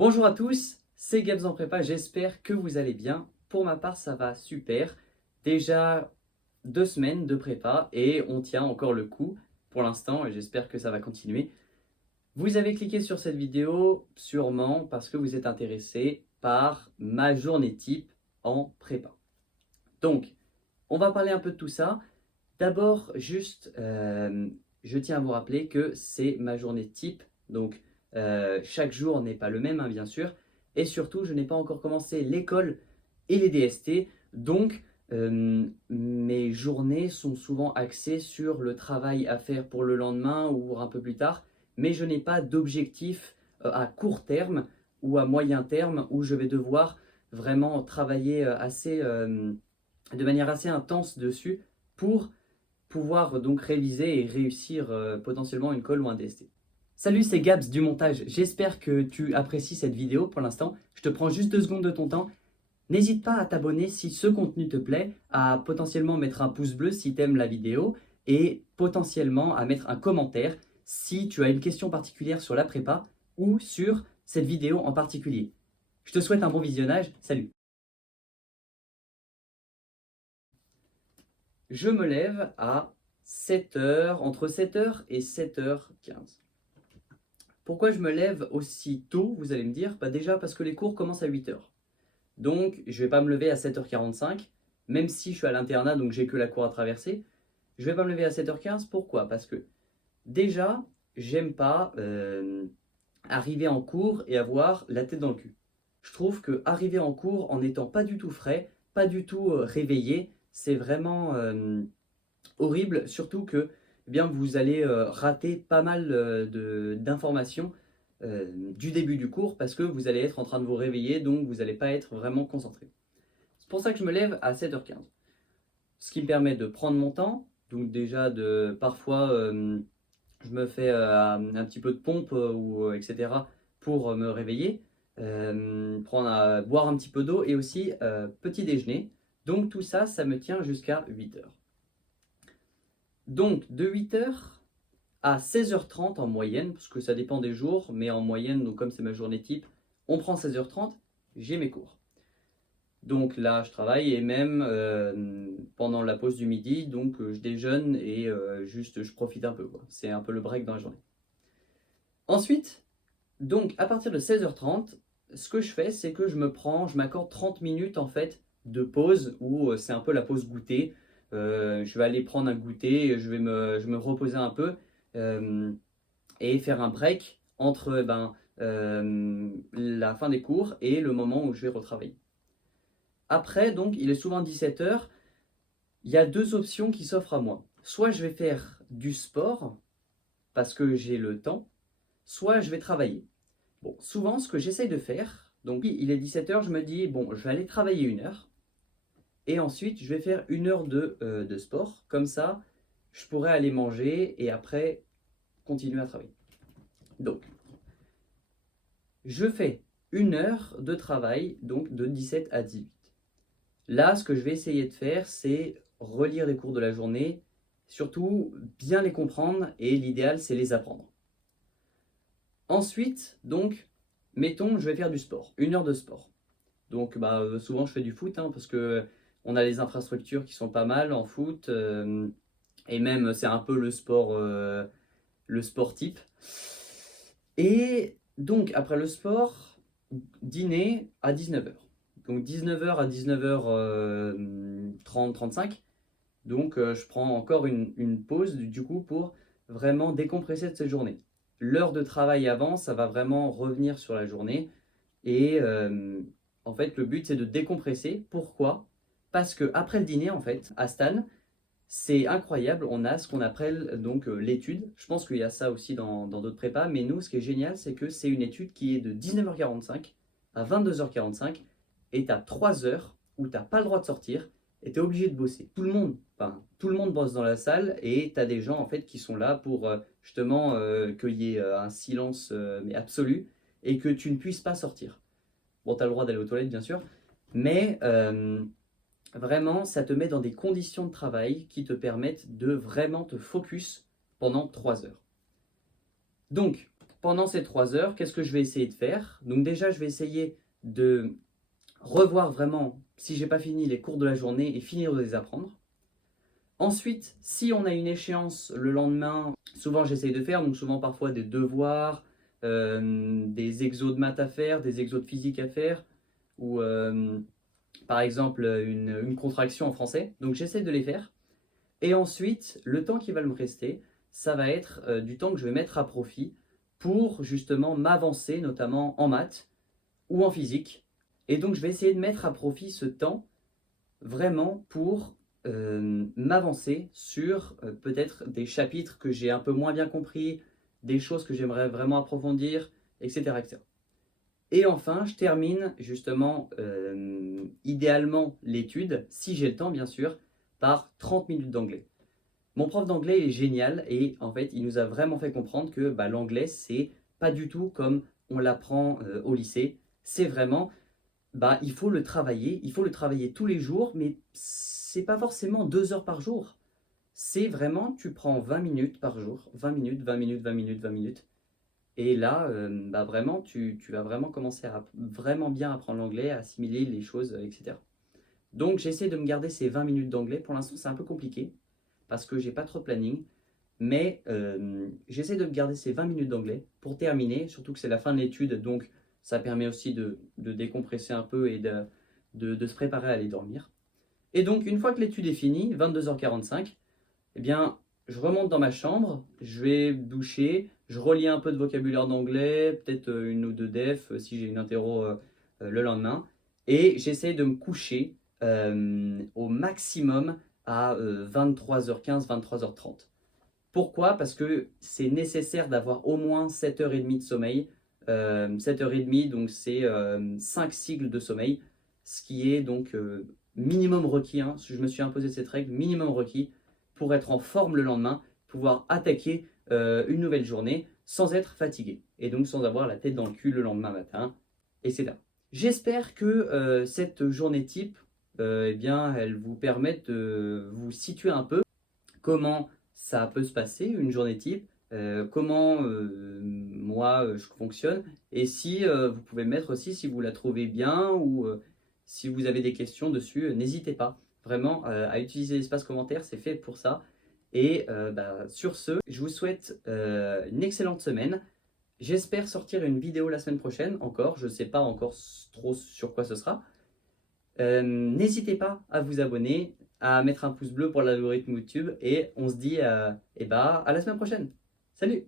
Bonjour à tous, c'est Gabs en prépa, j'espère que vous allez bien. Pour ma part, ça va super. Déjà 2 semaines de prépa et on tient encore le coup pour l'instant et j'espère que ça va continuer. Vous avez cliqué sur cette vidéo sûrement parce que vous êtes intéressé par ma journée type en prépa. Donc, on va parler un peu de tout ça. D'abord, juste, je tiens à vous rappeler que c'est ma journée type. Donc, chaque jour n'est pas le même, hein, bien sûr. Et surtout, je n'ai pas encore commencé l'école et les DST. Donc, mes journées sont souvent axées sur le travail à faire pour le lendemain ou un peu plus tard. Mais je n'ai pas d'objectif à court terme ou à moyen terme où je vais devoir vraiment travailler de manière assez intense dessus pour pouvoir donc réviser et réussir potentiellement une colle ou un DST. Salut, c'est Gabs du montage. J'espère que tu apprécies cette vidéo pour l'instant. Je te prends juste 2 secondes de ton temps. N'hésite pas à t'abonner si ce contenu te plaît, à potentiellement mettre un pouce bleu si tu aimes la vidéo et potentiellement à mettre un commentaire si tu as une question particulière sur la prépa ou sur cette vidéo en particulier. Je te souhaite un bon visionnage. Salut! Je me lève à 7h, entre 7h et 7h15. Pourquoi je me lève aussi tôt, vous allez me dire? Déjà parce que les cours commencent à 8h. Donc, je ne vais pas me lever à 7h45, même si je suis à l'internat, donc j'ai que la cour à traverser. Je ne vais pas me lever à 7h15. Pourquoi? Parce que déjà, j'aime pas arriver en cours et avoir la tête dans le cul. Je trouve que arriver en cours en n'étant pas du tout frais, pas du tout réveillé, c'est vraiment horrible, surtout que vous allez rater pas mal d'informations du début du cours parce que vous allez être en train de vous réveiller, donc vous n'allez pas être vraiment concentré. C'est pour ça que je me lève à 7h15. Ce qui me permet de prendre mon temps, donc déjà parfois je me fais un petit peu de pompe ou etc. pour me réveiller, boire un petit peu d'eau et aussi petit déjeuner. Donc tout ça, ça me tient jusqu'à 8h. Donc de 8h à 16h30 en moyenne, parce que ça dépend des jours, mais en moyenne, donc comme c'est ma journée type, on prend 16h30, j'ai mes cours. Donc là, je travaille et même pendant la pause du midi, donc je déjeune et juste je profite un peu, quoi. C'est un peu le break dans la journée. Ensuite, donc à partir de 16h30, ce que je fais, c'est que je m'accorde 30 minutes en fait de pause où c'est un peu la pause goûter. Je vais aller prendre un goûter, je me reposer un peu et faire un break entre la fin des cours et le moment où je vais retravailler. Après, donc, il est souvent 17h. Il y a deux options qui s'offrent à moi. Soit je vais faire du sport parce que j'ai le temps, soit je vais travailler. Bon, souvent, ce que j'essaye de faire, donc il est 17h, je me dis, bon, je vais aller travailler 1 heure et ensuite je vais faire 1 heure de sport. Comme ça, je pourrais aller manger et après continuer à travailler. Donc, je fais 1 heure de travail, donc de 17 à 18. Là, ce que je vais essayer de faire, c'est relire les cours de la journée, surtout bien les comprendre et l'idéal, c'est les apprendre. Ensuite, donc, mettons, je vais faire du sport, 1 heure de sport. Donc, souvent, je fais du foot parce que on a les infrastructures qui sont pas mal en foot et même c'est un peu le sport type. Et donc, après le sport, dîner à 19h. Donc 19h à 19h30, 35. Donc je prends encore une pause du coup pour vraiment décompresser de cette journée. L'heure de travail avant, ça va vraiment revenir sur la journée. Et en fait, le but c'est de décompresser. Pourquoi? Parce que après le dîner, en fait, à Stan, c'est incroyable, on a ce qu'on appelle donc l'étude. Je pense qu'il y a ça aussi dans d'autres prépas, mais nous, ce qui est génial, c'est que c'est une étude qui est de 19h45 à 22h45 et tu as 3 heures où tu n'as pas le droit de sortir et tu es obligé de bosser. Tout le monde bosse dans la salle et tu as des gens en fait qui sont là pour justement qu'il y ait un silence mais absolu et que tu ne puisses pas sortir. Bon, tu as le droit d'aller aux toilettes bien sûr, mais vraiment, ça te met dans des conditions de travail qui te permettent de vraiment te focus pendant 3 heures. Donc, pendant ces 3 heures, qu'est-ce que je vais essayer de faire? Donc déjà, je vais essayer de revoir vraiment si j'ai pas fini les cours de la journée et finir de les apprendre. Ensuite, si on a une échéance le lendemain, souvent j'essaye de faire, donc souvent parfois des devoirs, des exos de maths à faire, des exos de physique à faire, ou par exemple une contraction en français. Donc j'essaie de les faire. Et ensuite, le temps qui va me rester, ça va être du temps que je vais mettre à profit pour justement m'avancer, notamment en maths ou en physique. Et donc je vais essayer de mettre à profit ce temps vraiment pour m'avancer sur peut-être des chapitres que j'ai un peu moins bien compris, des choses que j'aimerais vraiment approfondir, etc., etc. Et enfin, je termine justement, idéalement, l'étude, si j'ai le temps bien sûr, par 30 minutes d'anglais. Mon prof d'anglais il est génial et en fait, il nous a vraiment fait comprendre que l'anglais, c'est pas du tout comme on l'apprend au lycée. C'est vraiment, il faut le travailler tous les jours, mais c'est pas forcément 2 heures par jour. C'est vraiment, tu prends 20 minutes par jour, 20 minutes, 20 minutes, 20 minutes, 20 minutes. Et là, vraiment, tu vas vraiment commencer à vraiment bien apprendre l'anglais, à assimiler les choses, etc. Donc, j'essaie de me garder ces 20 minutes d'anglais. Pour l'instant, c'est un peu compliqué parce que j'ai pas trop de planning. Mais j'essaie de me garder ces 20 minutes d'anglais pour terminer, surtout que c'est la fin de l'étude, donc ça permet aussi de décompresser un peu et de se préparer à aller dormir. Et donc, une fois que l'étude est finie, 22h45, eh bien, je remonte dans ma chambre, je vais me doucher, je relis un peu de vocabulaire d'anglais, peut-être une ou deux def si j'ai une interro le lendemain, et j'essaie de me coucher au maximum à 23h15, 23h30. Pourquoi? Parce que c'est nécessaire d'avoir au moins 7h30 de sommeil. 7h30, donc c'est 5 cycles de sommeil, ce qui est donc minimum requis. Hein. Je me suis imposé cette règle, minimum requis, pour être en forme le lendemain, pouvoir attaquer une nouvelle journée sans être fatigué. Et donc sans avoir la tête dans le cul le lendemain matin, etc. J'espère que cette journée type, eh bien, elle vous permette de vous situer un peu comment ça peut se passer, une journée type, comment moi je fonctionne, et si vous pouvez mettre aussi si vous la trouvez bien ou si vous avez des questions dessus, n'hésitez pas vraiment à utiliser l'espace commentaire, c'est fait pour ça. Et sur ce, je vous souhaite une excellente semaine. J'espère sortir une vidéo la semaine prochaine encore, je ne sais pas encore trop sur quoi ce sera. N'hésitez pas à vous abonner, à mettre un pouce bleu pour l'algorithme YouTube et on se dit à la semaine prochaine. Salut!